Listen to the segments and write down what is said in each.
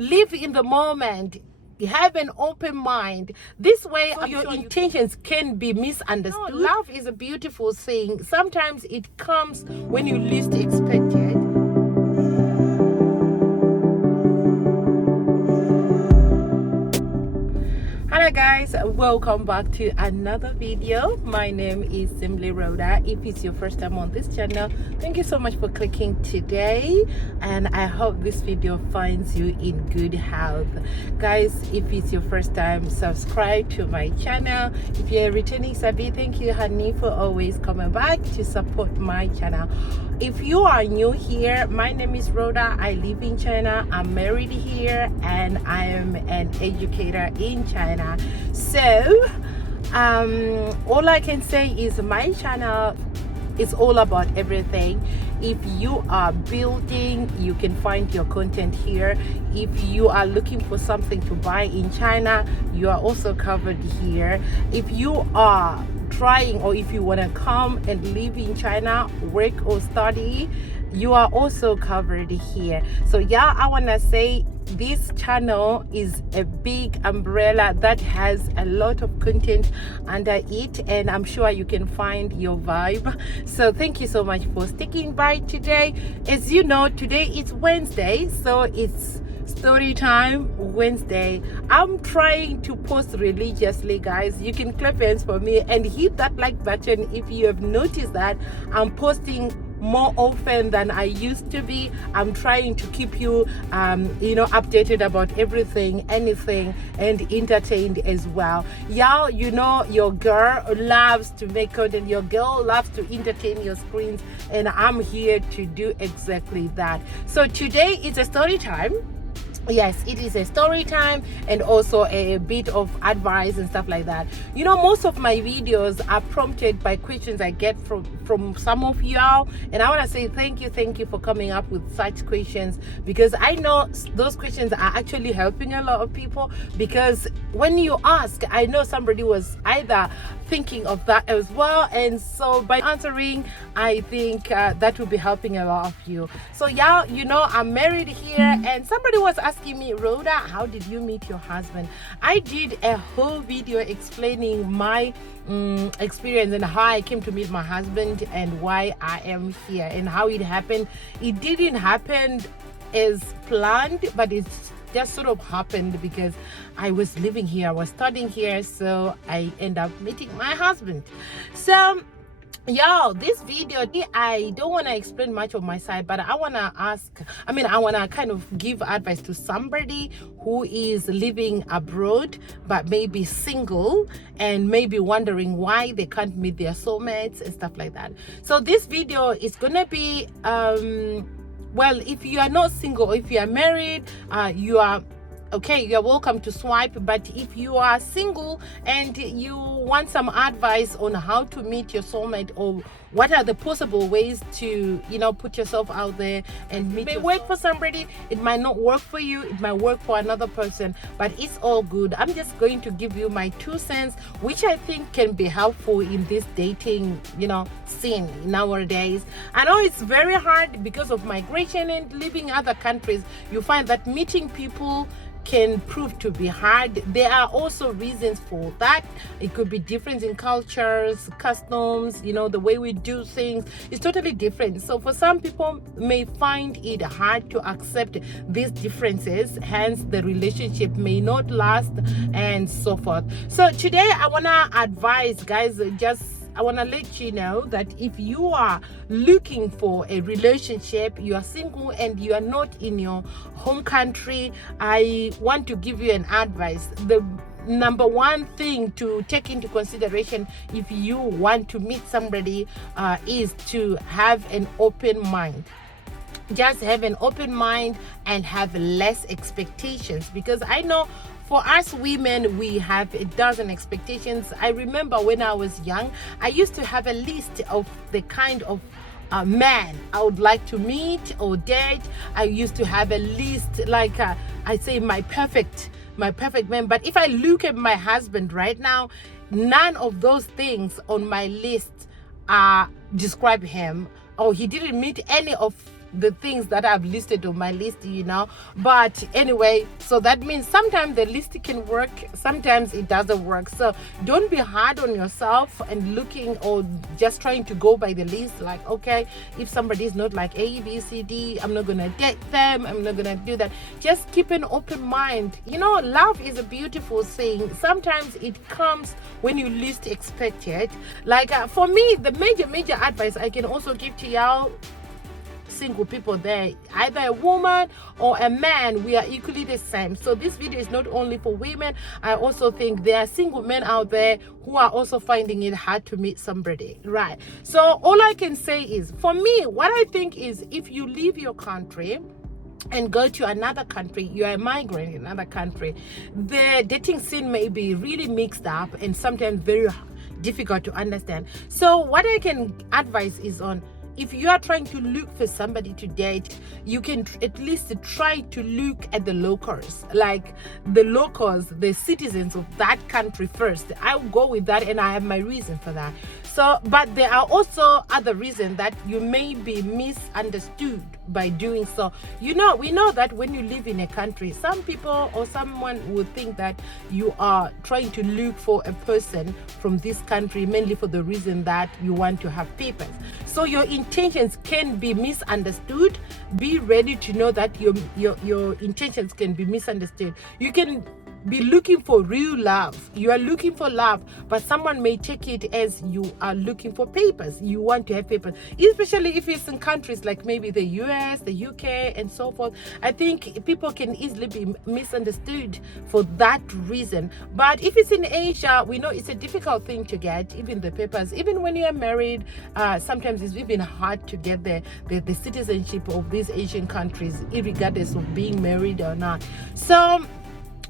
live in the moment, have an open mind. This way your intentions can be misunderstood. Love is a beautiful thing. Sometimes it comes when you least expect it. Hello guys, welcome back to another video. My name is Simply Rhoda. If it's your first time on this channel, thank you so much for clicking today, and I hope this video finds you in good health. Guys, if it's your first time, subscribe to my channel. If you're a returning subby, thank you honey for always coming back to support my channel. If you are new here, my name is Rhoda. I live in China. I'm married here and I am an educator in China. So all I can say is my channel is all about everything. If you are building, you can find your content here. If you are looking for something to buy in China, you are also covered here. If you are trying, or if you want to come and live in China, work or study, you are also covered here. So yeah, I want to say this channel is a big umbrella that has a lot of content under it, and I'm sure you can find your vibe. So thank you so much for sticking by today. As you know, today is Wednesday, so it's story time Wednesday. I'm trying to post religiously, guys. You can clap hands for me and hit that like button if you have noticed that I'm posting more often than I used to be. I'm trying to keep you updated about everything, anything, and entertained as well. Y'all, you know, your girl loves to make content, your girl loves to entertain your screens, and I'm here to do exactly that. So today is a story time. Yes, it is a story time and also a bit of advice and stuff like that. You know, most of my videos are prompted by questions I get from some of y'all, and I want to say thank you for coming up with such questions, because I know those questions are actually helping a lot of people. Because when you ask, I know somebody was either thinking of that as well, and so by answering, I think that will be helping a lot of you. So y'all, you know, I'm married here, and somebody was asking me, Rhoda, how did you meet your husband? I did a whole video explaining my experience and how I came to meet my husband and why I am here and how it happened. It didn't happen as planned, but it's just sort of happened because I was living here, I was studying here, so I end up meeting my husband. So y'all, this video, I don't want to explain much of my side, but I want to kind of give advice to somebody who is living abroad but maybe single and maybe wondering why they can't meet their soulmates and stuff like that. So this video is gonna be well, if you are not single, if you are married, you are okay, you're welcome to swipe. But if you are single and you want some advice on how to meet your soulmate, or what are the possible ways to, you know, put yourself out there and meet, it may work for somebody, it might not work for you, it might work for another person, but it's all good. I'm just going to give you my 2 cents, which I think can be helpful in this dating, you know, scene nowadays. I know it's very hard because of migration and living in other countries. You find that meeting people can prove to be hard. There are also reasons for that. It could be difference in cultures, customs, you know, the way we do things is totally different. So for some people may find it hard to accept these differences, hence the relationship may not last and so forth. So today I want to advise, guys, I want to let you know that if you are looking for a relationship, you are single and you are not in your home country, I want to give you an advice. The number one thing to take into consideration if you want to meet somebody is to have an open mind. Just have an open mind and have less expectations, because I know for us women, we have a dozen expectations. I remember when I was young, I used to have a list of the kind of man I would like to meet or date. I used to have a list, like I say, my perfect man. But if I look at my husband right now, none of those things on my list describe him, or he didn't meet any of the things that I've listed on my list, but anyway, so that means sometimes the list can work, sometimes it doesn't work. So don't be hard on yourself and looking or just trying to go by the list, like, okay, if somebody is not like A, B, C, D, I'm not gonna date them, I'm not gonna do that. Just keep an open mind. Love is a beautiful thing. Sometimes it comes when you least expect it. Like for me, the major advice I can also give to y'all single people there, either a woman or a man, we are equally the same. So this video is not only for women. I also think there are single men out there who are also finding it hard to meet somebody, right? So all I can say is, for me, what I think is, if you leave your country and go to another country, you are a migrant in another country, the dating scene may be really mixed up and sometimes very difficult to understand. So what I can advise is, on if you are trying to look for somebody to date, you can at least try to look at the locals, like the locals, the citizens of that country first. I will go with that, and I have my reason for that. So, but there are also other reasons that you may be misunderstood by doing so. We know that when you live in a country, some people or someone would think that you are trying to look for a person from this country mainly for the reason that you want to have papers. So your intentions can be misunderstood. Be ready to know that your intentions can be misunderstood. You can be looking for real love. You are looking for love, but someone may take it as you are looking for papers. You want to have papers, especially if it's in countries like maybe the US, the UK, and so forth. I think people can easily be misunderstood for that reason. But if it's in Asia, we know it's a difficult thing to get, even the papers. Even when you are married, sometimes it's even hard to get the citizenship of these Asian countries, regardless of being married or not. So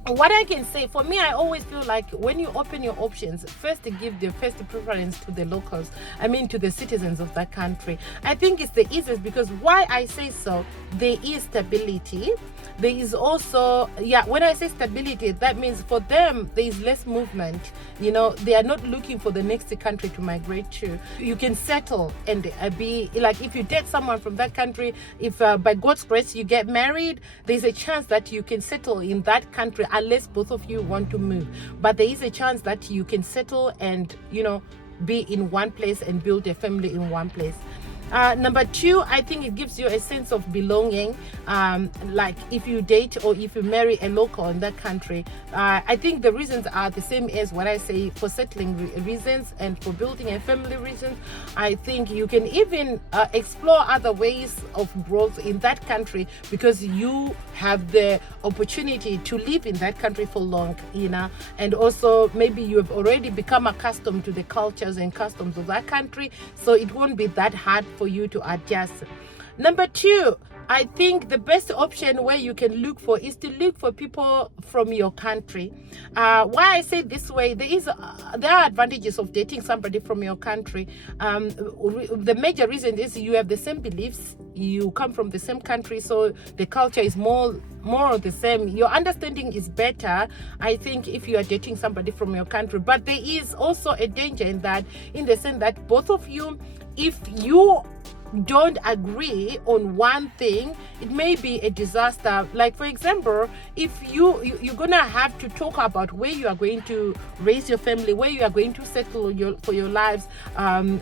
what I can say, for me, I always feel like when you open your options, first to give the first preference to the locals, to the citizens of that country. I think it's the easiest, because why I say so, there is stability. There is also, when I say stability, that means for them, there is less movement. They are not looking for the next country to migrate to. You can settle and be, like, if you date someone from that country, if by God's grace you get married, there's a chance that you can settle in that country, unless both of you want to move. But there is a chance that you can settle and, be in one place and build a family in one place. Number two, I think it gives you a sense of belonging. Like if you date or if you marry a local in that country, I think the reasons are the same as what I say for settling reasons and for building a family reasons. I think you can even explore other ways of growth in that country, because you have the opportunity to live in that country for long, and also maybe you have already become accustomed to the cultures and customs of that country, so it won't be that hard for you to adjust. Number two, I think the best option where you can look for is to look for people from your country. Why I say this way, there are advantages of dating somebody from your country. The major reason is you have the same beliefs, you come from the same country, so the culture is more of the same. Your understanding is better, I think, if you are dating somebody from your country. But there is also a danger in that, in the sense that both of you, if you don't agree on one thing, it may be a disaster. Like, for example, if you're gonna have to talk about where you are going to raise your family, where you are going to settle for your lives.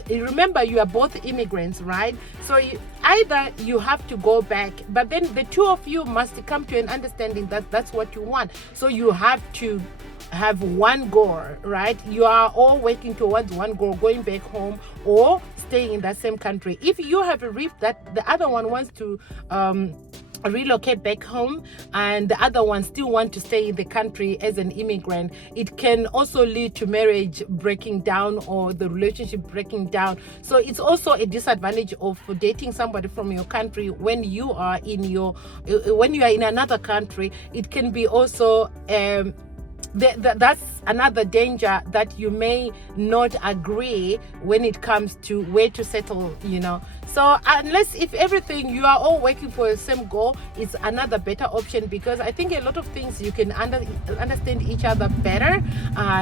Remember, you are both immigrants, right? So either you have to go back, but then the two of you must come to an understanding that that's what you want. So you have to have one goal, right? You are all working towards one goal, going back home or staying in that same country. If you have a rift that the other one wants to relocate back home and the other one still want to stay in the country as an immigrant, it can also lead to marriage breaking down or the relationship breaking down. So it's also a disadvantage of dating somebody from your country when you are in another country. It can be also that's another danger, that you may not agree when it comes to where to settle, So unless if everything you are all working for the same goal, it's another better option, because I think a lot of things you can understand each other better,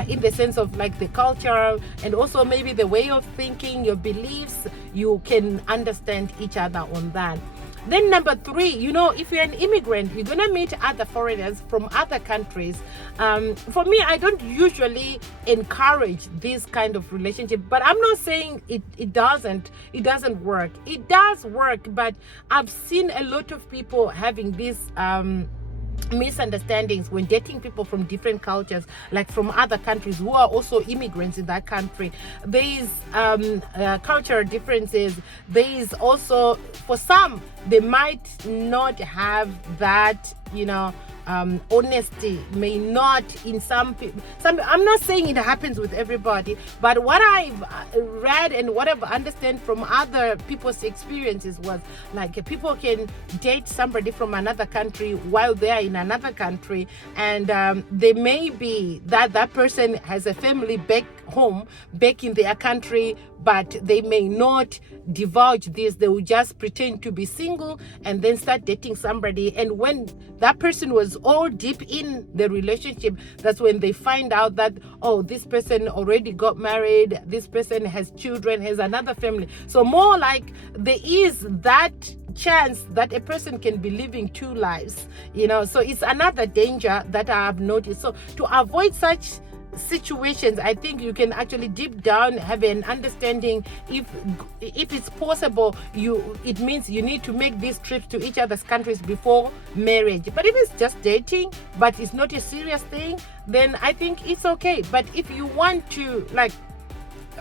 in the sense of like the culture and also maybe the way of thinking, your beliefs, you can understand each other on that. Then number three, you know, if you're an immigrant, you're gonna meet other foreigners from other countries. For me, I don't usually encourage this kind of relationship, but I'm not saying it doesn't work. It does work, but I've seen a lot of people having this misunderstandings when dating people from different cultures, like from other countries who are also immigrants in that country. There is cultural differences. There is also, for some, they might not have that, you know, honesty, may not in some people. I'm not saying it happens with everybody, but what I've read and what I've understand from other people's experiences was like people can date somebody from another country while they are in another country, and they may be that person has a family back home, back in their country, but they may not divulge this. They will just pretend to be single and then start dating somebody, and when that person was all deep in the relationship, that's when they find out that, oh, this person already got married, this person has children, has another family. So more like there is that chance that a person can be living two lives, you know. So it's another danger that I have noticed. So to avoid such situations, I think you can actually deep down have an understanding. If it's possible, it means you need to make these trips to each other's countries before marriage. But if it's just dating but it's not a serious thing, then I think it's okay. But if you want to like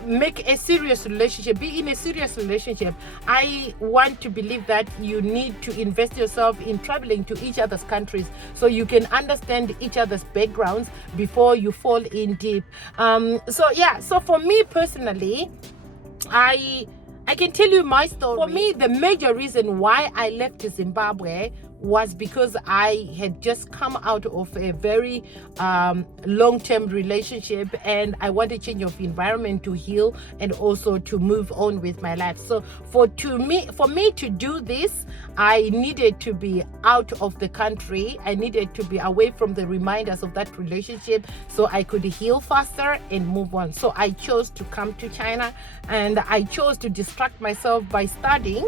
make a serious relationship, be in a serious relationship, I want to believe that you need to invest yourself in traveling to each other's countries so you can understand each other's backgrounds before you fall in deep. So for me personally, I can tell you my story. For me, the major reason why I left Zimbabwe was because I had just come out of a very long-term relationship, and I wanted change of environment to heal and also to move on with my life. So for me to do this, I needed to be out of the country. I needed to be away from the reminders of that relationship so I could heal faster and move on. So I chose to come to China, and I chose to distract myself by studying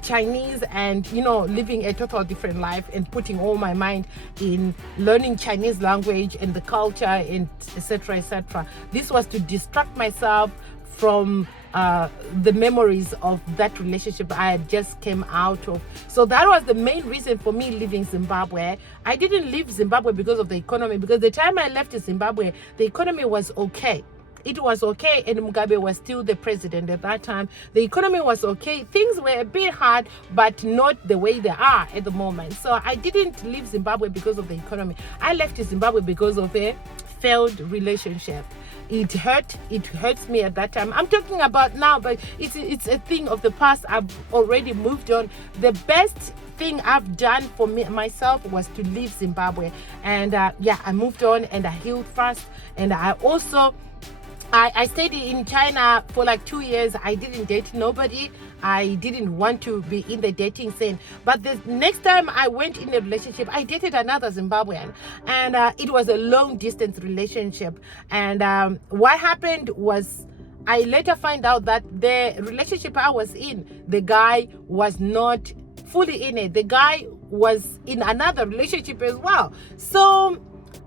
Chinese and, you know, living a total different life and putting all my mind in learning Chinese language and the culture and etc. etc. This was to distract myself from the memories of that relationship I had just came out of. So that was the main reason for me leaving Zimbabwe. I didn't leave Zimbabwe because of the economy, because the time I left Zimbabwe, the economy was okay. It was okay, and Mugabe was still the president at that time. The economy was okay. Things were a bit hard, but not the way they are at the moment. So I didn't leave Zimbabwe because of the economy. I left Zimbabwe because of a failed relationship. It hurts me at that time. I'm talking about now, but it's a thing of the past. I've already moved on. The best thing I've done for myself was to leave Zimbabwe, and I moved on and I healed fast. And I also I stayed in China for like 2 years. I didn't date nobody. I didn't want to be in the dating scene. But the next time I went in a relationship, I dated another Zimbabwean, and it was a long distance relationship. And what happened was, I later find out that the relationship I was in, the guy was not fully in it. The guy was in another relationship as well. So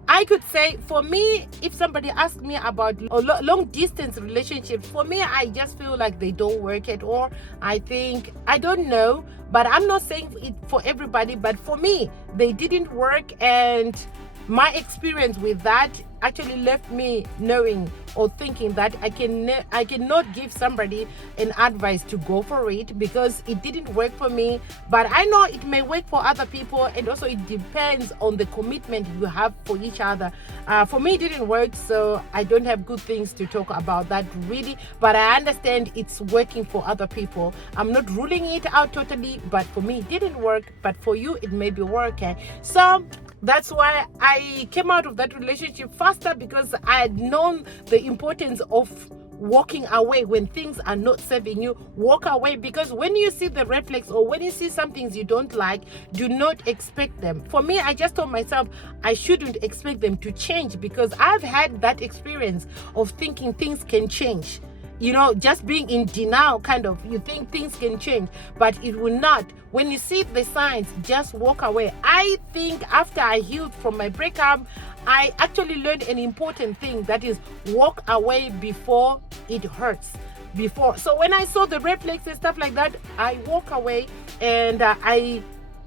I could say, for me, if somebody asks me about long distance relationships, for me, I just feel like they don't work at all. I don't know, but I'm not saying it for everybody, but for me, they didn't work. And my experience with that actually left me knowing or thinking that I cannot give somebody an advice to go for it, because it didn't work for me. But I know it may work for other people, and also it depends on the commitment you have for each other. For me, it didn't work, so I don't have good things to talk about that really, but I understand it's working for other people. I'm not ruling it out totally, but for me it didn't work, but for you it may be working. So that's why I came out of that relationship faster, because I had known the importance of walking away when things are not serving you. Walk away, because when you see the red flags or when you see some things you don't like, do not expect them. For me, I just told myself I shouldn't expect them to change, because I've had that experience of thinking things can change. just being in denial, kind of. You think things can change, but it will not. When you see the signs, just walk away. I think after I healed from my breakup, I actually learned an important thing, that is, walk away before it hurts. So when I saw the red flags and stuff like that, I walk away, and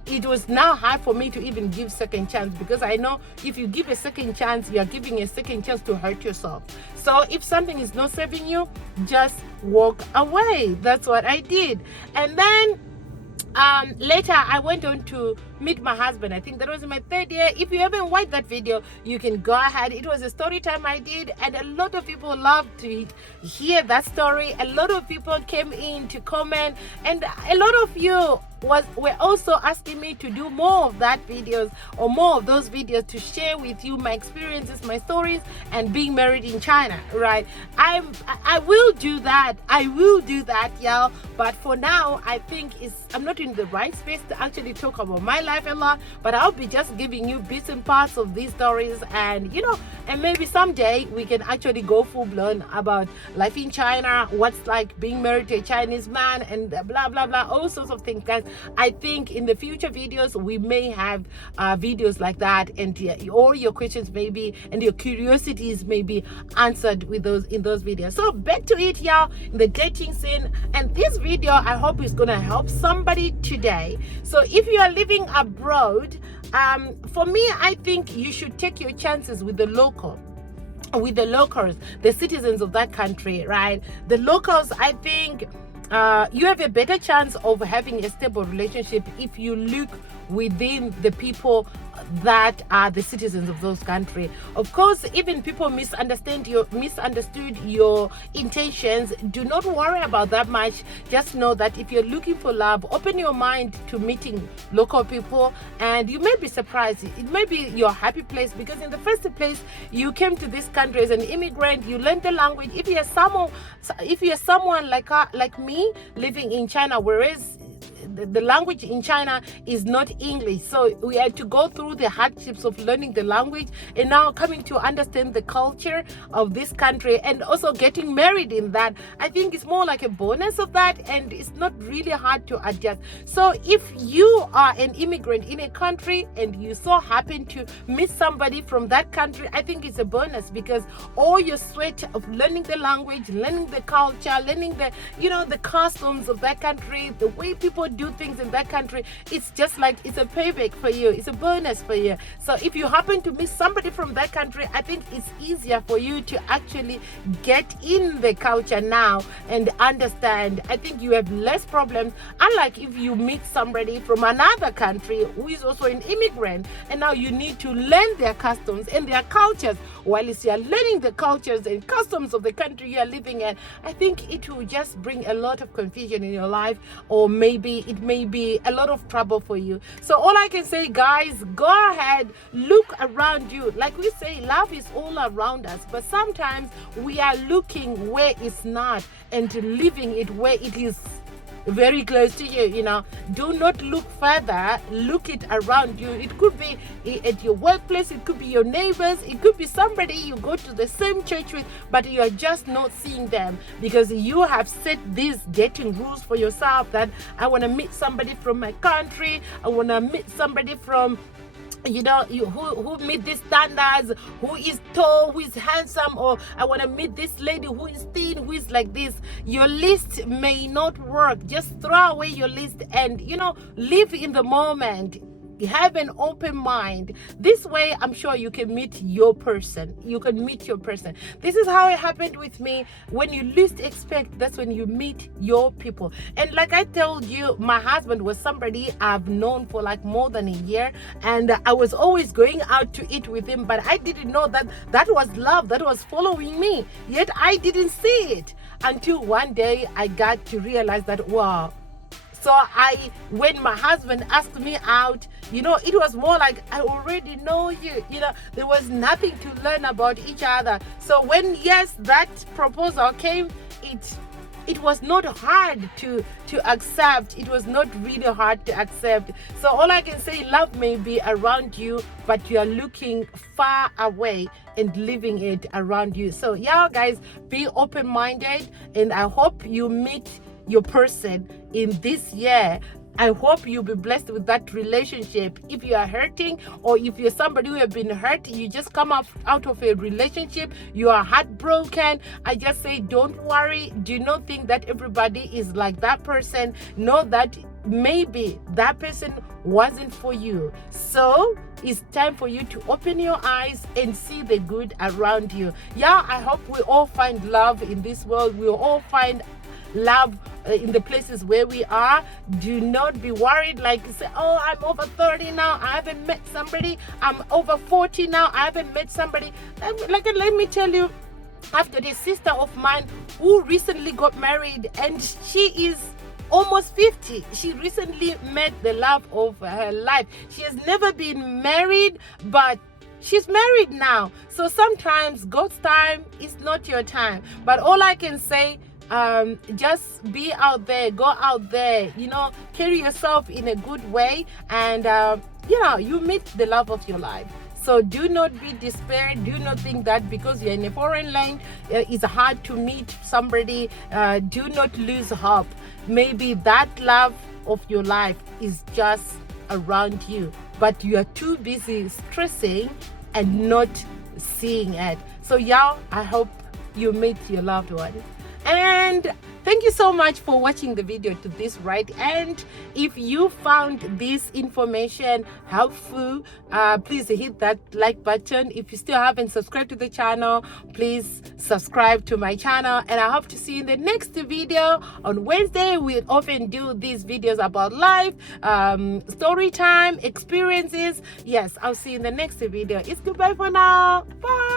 it was now hard for me to even give second chance, because I know if you give a second chance, you are giving a second chance to hurt yourself. So if something is not serving you, just walk away. That's what I did. And then later I went on to meet my husband. I think that was in my 3rd year. If you haven't watched that video, you can go ahead. It was a story time I did, and a lot of people loved to hear that story. A lot of people came in to comment, and a lot of you were also asking me to do more of that videos, or more of those videos, to share with you my experiences, my stories, and being married in China, right? I will do that. Y'all. But for now, I think I'm not in the right space to actually talk about my life a lot, but I'll be just giving you bits and parts of these stories, and and maybe someday we can actually go full blown about life in China, what's like being married to a Chinese man, and blah blah blah, all sorts of things, guys. I think in the future videos we may have videos like that, and all your questions maybe, and your curiosities may be answered in those videos. So back to it, y'all, in the dating scene. And this video, I hope, is gonna help somebody today. So if you are living abroad, for me, I think you should take your chances with the locals, the citizens of that country, right? The locals, I think you have a better chance of having a stable relationship if you look within the people that are the citizens of those countries. Of course, even people misunderstood your intentions. Do not worry about that much. Just know that if you're looking for love, open your mind to meeting local people, and you may be surprised. It may be your happy place, because in the first place, you came to this country as an immigrant. You learned the language. If you're someone like me living in China, whereas the language in China is not English, so we had to go through the hardships of learning the language, and now coming to understand the culture of this country, and also getting married in that. I think it's more like a bonus of that, and it's not really hard to adjust. So if you are an immigrant in a country and you so happen to meet somebody from that country, I think it's a bonus, because all your sweat of learning the language, learning the culture, learning the the customs of that country, the way people do things in that country, it's just like it's a payback for you, it's a bonus for you. So if you happen to meet somebody from that country, I think it's easier for you to actually get in the culture now and understand. I think you have less problems, unlike if you meet somebody from another country who is also an immigrant, and now you need to learn their customs and their cultures. While you are learning the cultures and customs of the country you are living in, I think it will just bring a lot of confusion in your life, or maybe it may be a lot of trouble for you. So all I can say, guys, go ahead, look around you. Like we say, love is all around us, but sometimes we are looking where it's not and leaving it where it is very close to you. Do not look further, look it around you. It could be at your workplace, it could be your neighbors, it could be somebody you go to the same church with, but you are just not seeing them, because you have set these dating rules for yourself, that I want to meet somebody from my country, I want to meet somebody from who meet these standards, who is tall, who is handsome, or I want to meet this lady who is thin, who is like this. Your list may not work. Just throw away your list and live in the moment. Have an open mind. This way, I'm sure you can meet your person. This is how it happened with me. When you least expect, that's when you meet your people. And like I told you, my husband was somebody I've known for like more than a year, and I was always going out to eat with him, but I didn't know that was love that was following me. Yet I didn't see it until one day I got to realize that, wow. So when my husband asked me out, it was more like, I already know you. There was nothing to learn about each other. So when, yes, that proposal came, it was not hard to accept. It was not really hard to accept. So all I can say, love may be around you, but you are looking far away and leaving it around you. So yeah, guys, be open-minded, and I hope you meet your person in this year. I hope you'll be blessed with that relationship. If you are hurting, or if you're somebody who have been hurt, you just come out of a relationship, you are heartbroken, I just say, don't worry. Do not think that everybody is like that person. Know that maybe that person wasn't for you. So it's time for you to open your eyes and see the good around you. Yeah, I hope we all find love in this world. We all find love in the places where we are. Do not be worried, like say, oh, I'm over 30 now, I haven't met somebody. I'm over 40 now, I haven't met somebody. Let me tell you, after the sister of mine who recently got married, and she is almost 50. She recently met the love of her life. She has never been married, but she's married now. So sometimes God's time is not your time. But all I can say, just be out there, go out there, carry yourself in a good way, and you meet the love of your life. So do not be despaired. Do not think that because you're in a foreign land, it's hard to meet somebody. Do not lose hope. Maybe that love of your life is just around you, but you are too busy stressing and not seeing it. So yeah, I hope you meet your loved one. And thank you so much for watching the video to this right end. If you found this information helpful, please hit that like button. If you still haven't subscribed to the channel, please subscribe to my channel, and I hope to see you in the next video. On Wednesday, we often do these videos about life, story time, experiences. Yes, I'll see you in the next video. It's goodbye for now. Bye.